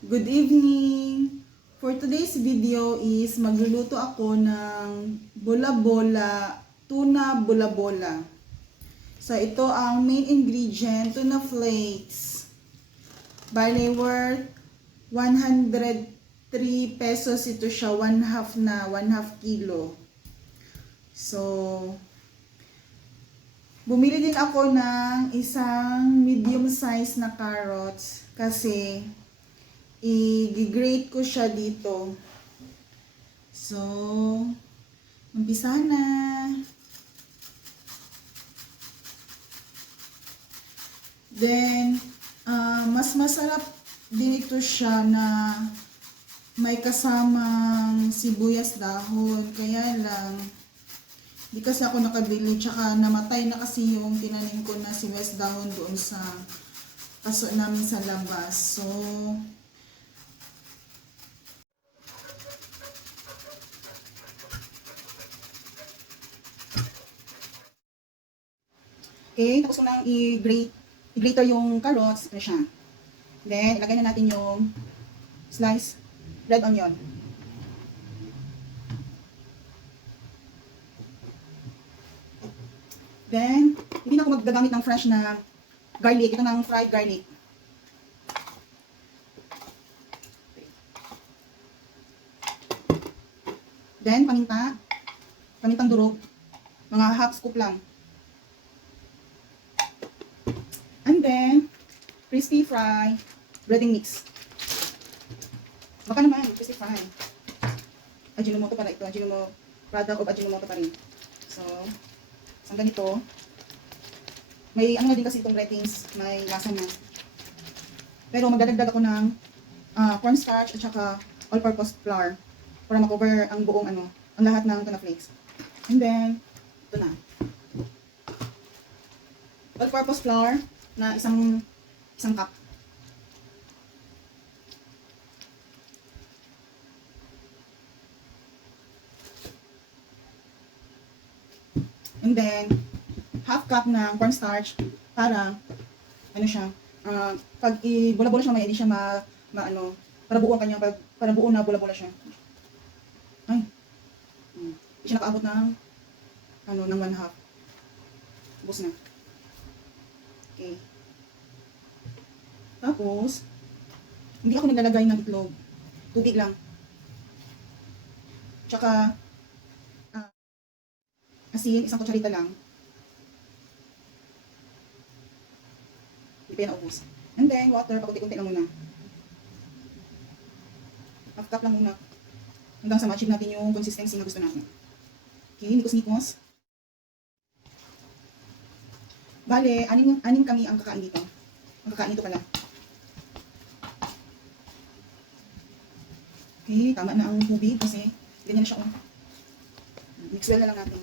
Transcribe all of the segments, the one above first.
Good evening! For today's video is magluluto ako ng bola-bola, tuna bola-bola. So ito ang main ingredient, tuna flakes. Bale worth 103 pesos ito siya, 1/2 na, 1/2 kilo. So bumili din ako ng isang medium size na carrots kasi i-grate ko siya dito. So, umpisa na. Then, mas masarap din ito siya na may kasamang sibuyas dahon. Kaya lang, di kasi ako nakabili. Tsaka namatay na kasi yung tinanim ko na sibuyas dahon doon sa paso namin sa labas. So, okay, tapos ko nang i-grate yung carrots, ano siya. Then, ilagay na natin yung slice red onion. Then, hindi na ako magagamit ng fresh na garlic. Ito ng fried garlic. Then, pamintang durog. Mga half scoop lang. And then, crispy fry breading mix. Baka naman, crispy fry. Ajinomoto pala ito. Product of Ajinomoto pa rin. So, isang ganito. May ano na din kasi itong breadings. May lasa na. Pero magdadagdag ako ng cornstarch at saka all-purpose flour para makover ang buong ang lahat ng tuna flakes. And then, ito na. All-purpose flour na isang cup. And then, half cup ng cornstarch para, ano siya, pag i-bola-bola siya, may hindi siya para buo ang kanyang, para buo na bola-bola siya. Ay, hindi siya nakaabot ng, ng 1/2. Ubus na. Okay. Tapos, hindi ako naglalagay ng itlog. Tubig lang. Tsaka, asin, isang kutsarita lang. Hindi pa yan naubos. And then, water, pakunti-kunti lang muna. Half cup lang muna. Hanggang sa ma-achieve natin yung consistency na gusto natin. Okay, nikos-nikos. Bale, anim kami ang kakain dito. Ang kakain dito pala. Okay, tama na ang tubig kasi ganyan na siya. Mix well na lang natin.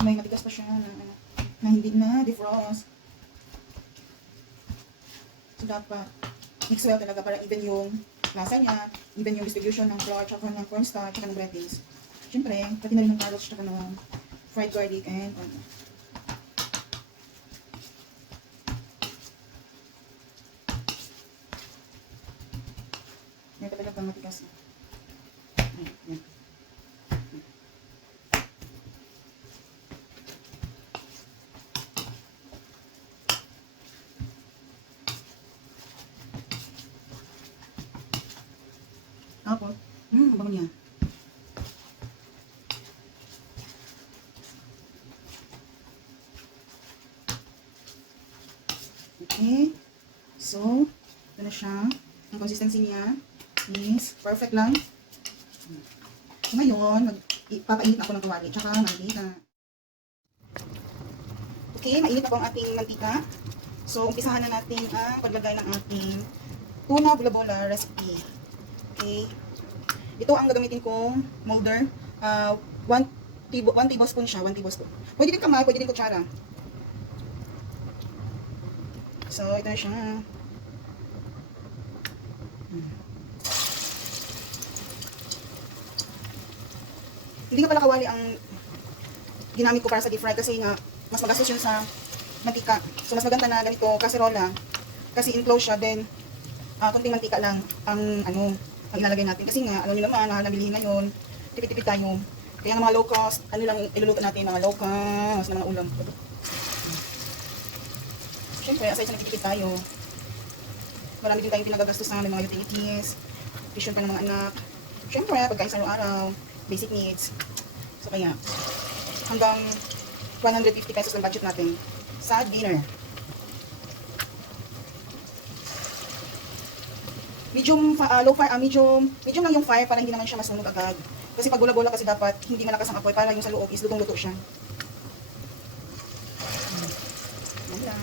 May matigas pa siya na hindi na defrost. So dapat mix well talaga para even yung lasa niya, even yung distribution ng flour, tsaka ng cornstarch, tsaka ng breadings. Siyempre, pati na rin ng carrots, tsaka ng fried garlic and yan talagang matigas. Yan. Tapos, ang bango niya. Okay. So, ito na siya. Ang consistency niya is perfect lang. So, ngayon, papainit na ako ng kawali. Tsaka, mantika. Okay, mainit na po ang ating mantika. So, umpisahan na natin ang paglagay ng ating tuna bola-bola recipe. Okay. Ito ang gagamitin kong molder. 1 tablespoon siya, 1 tablespoon. Pwede din kamay, pwede din kutsara. So, ito na siya. Hindi nga pala kawali ang ginamit ko para sa deep fry kasi nga mas magastos yun sa mantika. So, mas maganda na ganito, kaserola. Kasi enclosed siya, then konting mantika lang ang ang ilalagay natin. Kasi nga, alam niyo naman, mahal na bilihin ngayon. Tipid-tipid tayo. Kaya ng mga low cost, ano lang iluluto natin, mga low cost na mga ulam. Siyempre, aside sa nagtitipid tayo, marami din tayong pinagagastos na ng mga utilities, tuition pa ng mga anak. Siyempre, pagkain sa araw-araw, basic needs. So kaya, hanggang 150 pesos ang budget natin sa dinner. Medium lang yung fire para hindi naman siya masunog agad. Kasi pag bola-bola kasi dapat hindi malakas ang apoy para yung sa loob is lutong-luto siya. Yan lang.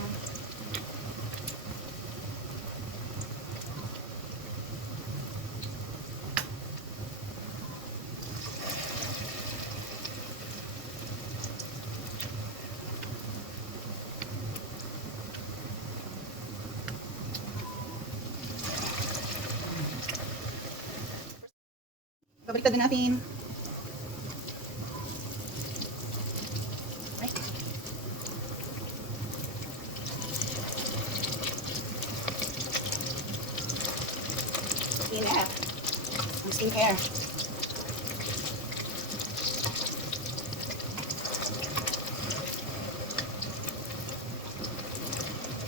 Babaliktad din natin. Ay. Skincare. Ang skincare.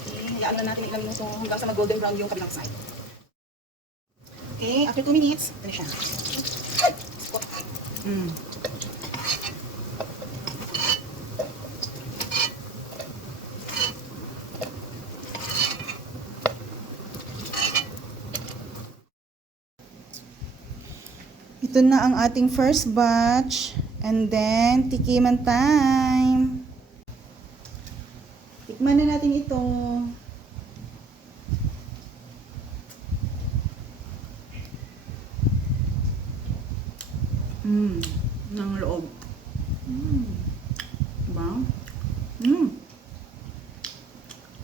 Okay, hayaan lang natin ilang minuto hanggang sa mag-golden brown yung kabilang side. Okay, after 2 minutes, ito na siya. Ito na ang ating first batch. And then, tikiman time. Tikman na natin ito. Ng loob. Diba?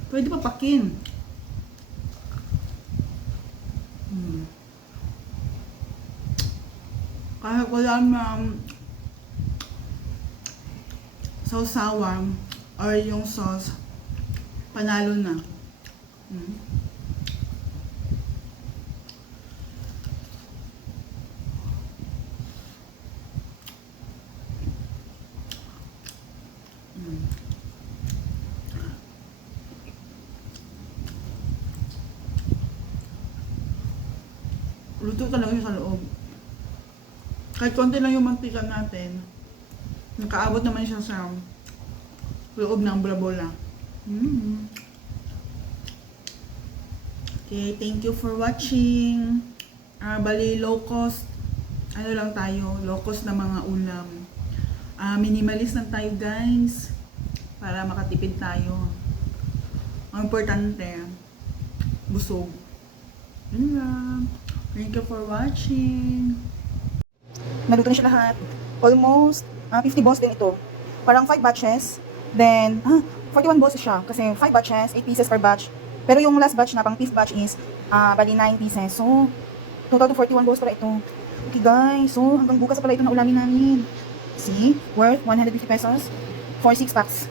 Pwede pa pakin. Kahit wala sausawan or yung sauce, panalo na. Luto talaga yung sa loob. Kahit konti lang yung mantika natin, nakaabot naman siya sa loob ng brabola. Okay, thank you for watching. Bali, low cost, ano lang tayo, low cost na mga ulam. Minimalist lang tayo guys, para makatipid tayo. Ang importante, busog. Yun lang. Thank you for watching. Naluto na siya lahat. Almost 50 balls din ito. Parang 5 batches. Then, 41 balls siya. Kasi 5 batches, 8 pieces per batch. Pero yung last batch na, pang 5th batch is, bali 9 pieces. So, total to 41 balls para ito. Okay guys, so hanggang bukas pala ito na ulamin namin. See? Worth 150 pesos for 6 packs.